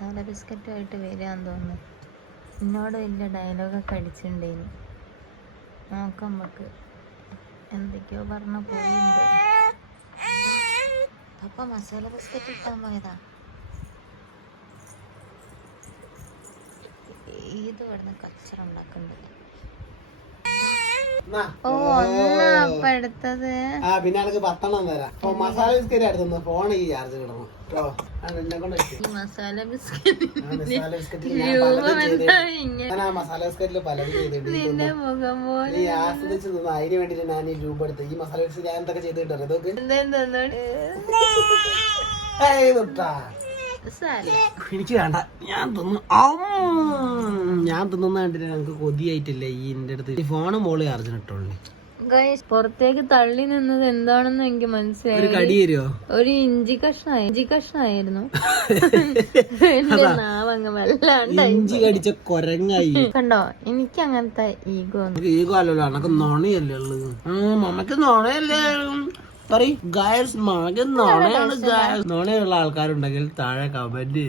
മസാല ബിസ്ക്കറ്റുമായിട്ട് വരാന്ന് തോന്നുന്നു. എന്നോട് വലിയ ഡയലോഗൊക്കെ അടിച്ചിട്ടുണ്ടേന്. നോക്കാം നമുക്ക്. എന്തൊക്കെയോ പറഞ്ഞ പോയിണ്ട്. അപ്പൊ മസാല ബിസ്ക്കറ്റ് ഇട്ടാൻ പോയതാ. ഇത് ഇവിടുന്ന് കച്ചറ ഉണ്ടാക്കുന്നുണ്ട്. ഓ ഒന്നാ അപ്പൊ എടുത്തത്. പിന്നെ എനിക്ക് 10 തരാം. മസാല ബിസ്ക്കറ്റ് എടുത്തു ഫോൺ ഈ ചാർജ് കിടന്നു. ഈ മസാല ബിസ്ക്കറ്റ് മസാല ബിസ്ക്കറ്റില് പലതും ചെയ്തിട്ടുണ്ട്. നിന്റെ മുഖം പോലെ നീ ആസ്വദിച്ച് നിന്ന് അതിന് വേണ്ടിട്ട് ഞാൻ ഈ രൂപ എടുത്ത് ഈ മസാല ബിസ്ക്കറ്റ് ഞാൻ എന്തൊക്കെ ചെയ്തിട്ടുണ്ട് ഇതൊക്കെ എനിക്ക് വേണ്ട. ഞാൻ തിന്നുന്ന കണ്ടിട്ട് ഞങ്ങക്ക് കൊതിയായിട്ടില്ല. ഈ എന്റെ അടുത്ത് ഫോണ് മോള് ചാർജിന് ഇട്ടോളൂ. പുറത്തേക്ക് തള്ളി നിന്നത് എന്താണെന്ന് എനിക്ക് മനസ്സിലായി. ഒരു ഇഞ്ചി കഷ്ണായിരുന്നു. നാവങ്ങ് വല്ലാണ്ട് ഇഞ്ചി കടിച്ച കൊരങ്ങായി. കണ്ടോ, എനിക്ക് അങ്ങനത്തെ ഈഗോ അല്ലല്ലോ. എനക്ക് നോണയല്ലേ ഉള്ളത്. മമ്മക്ക് നോണയല്ലേ നോണയുള്ള ആൾക്കാരുണ്ടെങ്കിൽ താഴെ കമന്റ്